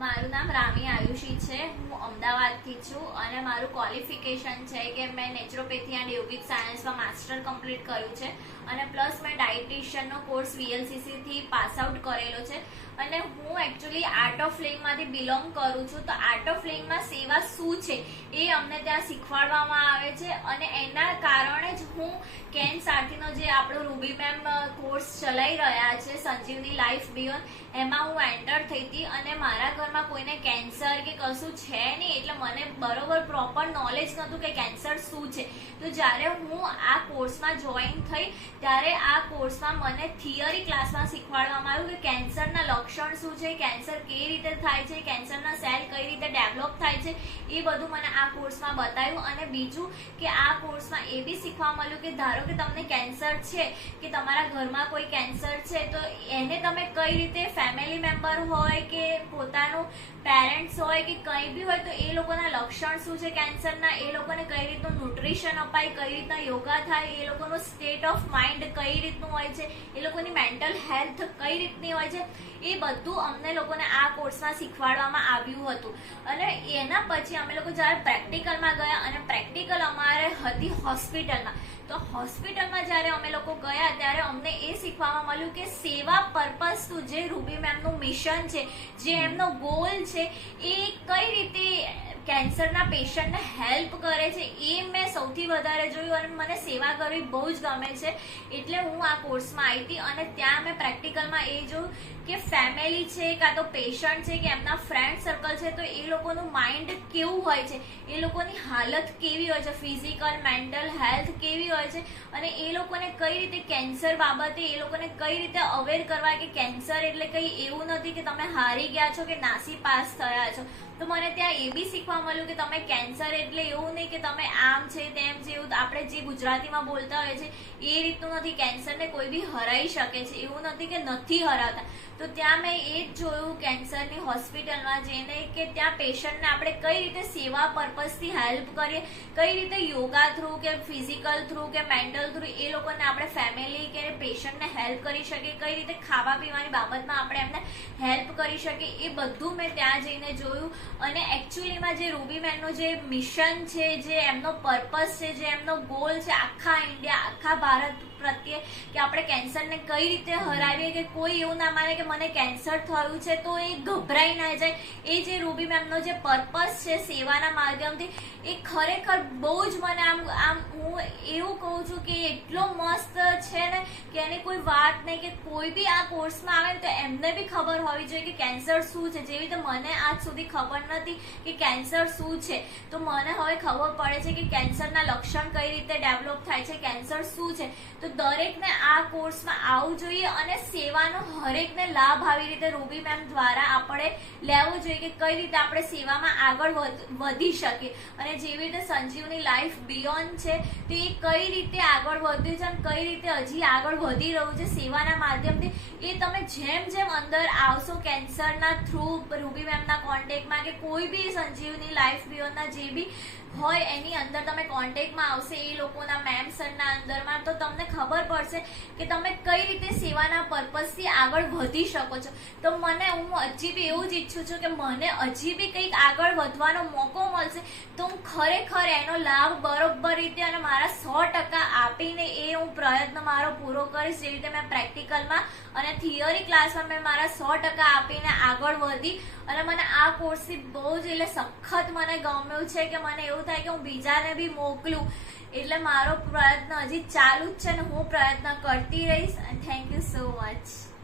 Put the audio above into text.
મારું નામ રામી આયુષી છે. હું અમદાવાદથી છું અને મારું ક્વોલિફિકેશન છે કે મેં નેચરોપેથી એન્ડ યોગિક સાયન્સમાં માસ્ટર કમ્પ્લીટ કર્યું છે અને પ્લસ મેં ડાયટિશિયનનો કોર્સ વીએલસીસીથી પાસ આઉટ કરેલો છે. અને હું એકચ્યુઅલી આર્ટ ઓફ લિંગમાંથી બિલોંગ કરું છું. તો આર્ટ ઓફ લિંગમાં સેવા શું છે એ અમને ત્યાં શીખવાડવામાં આવે છે અને એના કારણે જ હું કેન સાથીનો જે આપણો રૂબી મેમ કોર્સ ચલાવી રહ્યા છે, સંજીવની લાઈફ બિયોન એમાં હું એન્ટર થઈ હતી અને મારા ઘરમાં કોઈને કેન્સર કે કશું છે નહીં, એટલે મને બરોબર પ્રોપર નોલેજ નહોતું કે કેન્સર શું છે. તો જ્યારે હું આ કોર્સમાં જોઈન થઈ, ત્યારે આ કોર્સમાં મને થિયરી ક્લાસમાં શીખવાડવામાં આવ્યું કે કેન્સરના લક્ષણ શું છે કેન્સર કેવી રીતે થાય છે કેન્સરના સેલ કઈ રીતે ડેવલપ થાય છે, એ બધું મને આ કોર્સમાં બતાવ્યું. અને બીજું કે આ કોર્સમાં એ બી શીખવા મળ્યું કે ધારો કે તમને કેન્સર છે, કે તમારા ઘરમાં કોઈ કેન્સર છે, તો એને તમે કઈ રીતે ફેમિલી મેમ્બર હોય કે પોતાનું પેરેન્ટ્સ હોય કે કંઈ બી હોય, તો એ લોકોના લક્ષણ શું છે કેન્સરના એ લોકોને કઈ રીતનું ન્યુટ્રિશન અપાય, કઈ રીતના યોગા થાય, એ લોકોનું સ્ટેટ ઓફ માઇન્ડ કઈ રીતનું હોય છે, એ લોકોની મેન્ટલ હેલ્થ કઈ રીતની હોય છે, એ બધું અમને લોકોને આ કોર્સમાં શીખવાડવામાં આવ્યું હતું. અને એના પછી અમે લોકો જ્યારે પ્રેક્ટિકલમાં ગયા અને પ્રેક્ટિકલ અમારે હતી હોસ્પિટલમાં. તો હોસ્પિટલમાં જ્યારે અમે લોકો ગયા, ત્યારે અમને એ શીખવામાં મળ્યું કે સેવા પર્પઝ ટુ જે રૂબી મેમનું મિશન છે, જે એમનો ગોલ છે, એ કઈ રીતે કેન્સરના પેશન્ટને હેલ્પ કરે છે, એ મેં સૌથી વધારે જોયું અને મને સેવા કરવી બહુ જ ગમે છે. એટલે હું આ કોર્સમાં આવી હતી અને ત્યાં મેં પ્રેક્ટિકલમાં એ જોયું કે ફેમિલી છે, કાં તો પેશન્ટ છે કે એમના ફ્રેન્ડ સર્કલ છે, તો એ લોકોનું માઇન્ડ કેવું હોય છે? એ લોકોની હાલત કેવી હોય છે? ફિઝિકલ, મેન્ટલ હેલ્થ કેવી હોય છે? અને એ લોકોને કઈ રીતે કેન્સર બાબતે, એ લોકોને કઈ રીતે અવેર કરવા કે કેન્સર એટલે કંઈ એવું નથી કે તમે હારી ગયા છો કે નાસી પાસ થયા છો? તો મને ત્યાં એ બી શીખવા મળ્યું કે તમે કેન્સર એટલે એવું નહીં કે તમે આમ છે, તેમ છે, એવું આપણે જે ગુજરાતીમાં બોલતા હોય છે, એ રીતનું નથી. કેન્સરને કોઈ બી હરાઈ શકે છે, એવું નથી કે નથી હરાવતા. તો ત્યાં મેં એ જ જોયું કેન્સરની હોસ્પિટલમાં જઈને કે ત્યાં પેશન્ટને આપણે કઈ રીતે સેવા પર્પઝથી હેલ્પ કરીએ, કઈ રીતે યોગા થ્રુ કે ફિઝિકલ થ્રુ કે મેન્ટલ થ્રુ એ લોકોને આપણે ફેમિલી કે પેશન્ટને હેલ્પ કરી શકીએ, કઈ રીતે ખાવા પીવાની બાબતમાં આપણે એમને હેલ્પ કરી શકીએ, એ બધું મેં ત્યાં જઈને જોયું. અને એકચ્યુઅલીમાં જે રૂબી મેનનું જે મિશન છે, જે એમનો પર્પઝ છે, જે એમનો ગોલ છે, આખા ઇન્ડિયા આખા ભારત પ્રત્યે કે આપણે કેન્સરને કઈ રીતે હરાવીએ કે કોઈ એવું ના માને કે મને કેન્સર થયું છે તો એ ગભરાઈ ના જાય. એ જે રૂબી મેમનો જે પર્પસ છે સેવાના માધ્યમથી એ ખરેખર બહુ જ મને આમ આમ હું એવું કહું છું કે એટલો મસ્ત છે ને કે એની કોઈ વાત નહીં કે કોઈ બી આ કોર્સમાં આવે ને તો એમને બી ખબર હોવી જોઈએ કે કેન્સર શું છે. જેવી રીતે મને આજ સુધી ખબર નથી કે કેન્સર શું છે તો મને હવે ખબર પડે છે કે કેન્સરના લક્ષણ કઈ રીતે ડેવલપ થાય છે કેન્સર શું છે. તો દરેકને આ કોર્સમાં આવવું જોઈએ અને સેવાનો હરેકને લાભ આવી રીતે રૂબી મેમ દ્વારા આપણે લેવો જોઈએ કે કઈ રીતે આપણે સેવામાં આગળ વધ- શકીએ. અને જેવી રીતે સંજીવની લાઈફ બિયોન્ડ છે, તો એ કઈ રીતે આગળ વધ્યું છે અને કઈ રીતે હજી આગળ વધી રહ્યું છે સેવાના માધ્યમથી, એ તમે જેમ જેમ અંદર આવશો કેન્સરના થ્રુ રૂબી મેમના કોન્ટેક્ટમાં કે કોઈ બી સંજીવની લાઈફ બિયોન્ડના જે બી હોય એની અંદર તમે કોન્ટેક્ટમાં આવશે એ લોકોના મેમ સરના અંદરમાં, તો તમને ખબર પડશે કે તમે કઈ રીતે સેવાના પર્પઝથી આગળ વધી શકો છો. તો મને, હું હજી બી એવું જ ઈચ્છું છું કે મને હજી બી કંઈક આગળ વધવાનો મોકો મળશે, તો હું ખરેખર એનો લાભ બરોબર રીતે અને મારા સો ટકા આપીને એ હું પ્રયત્ન મારો પૂરો કરીશ, જે રીતે મેં પ્રેક્ટિકલમાં અને થિયરી ક્લાસમાં મેં મારા સો ટકા આપીને આગળ વધી અને મને આ કોર્સથી બહુ જ એટલે સખત મને ગમ્યું છે કે મને એવું થાય કે હું બીજાને બી મોકલું. એટલે મારો પ્રયત્ન હજી ચાલુ જ છે ને હું પ્રયત્ન કરતી રહીશ. Thank you so much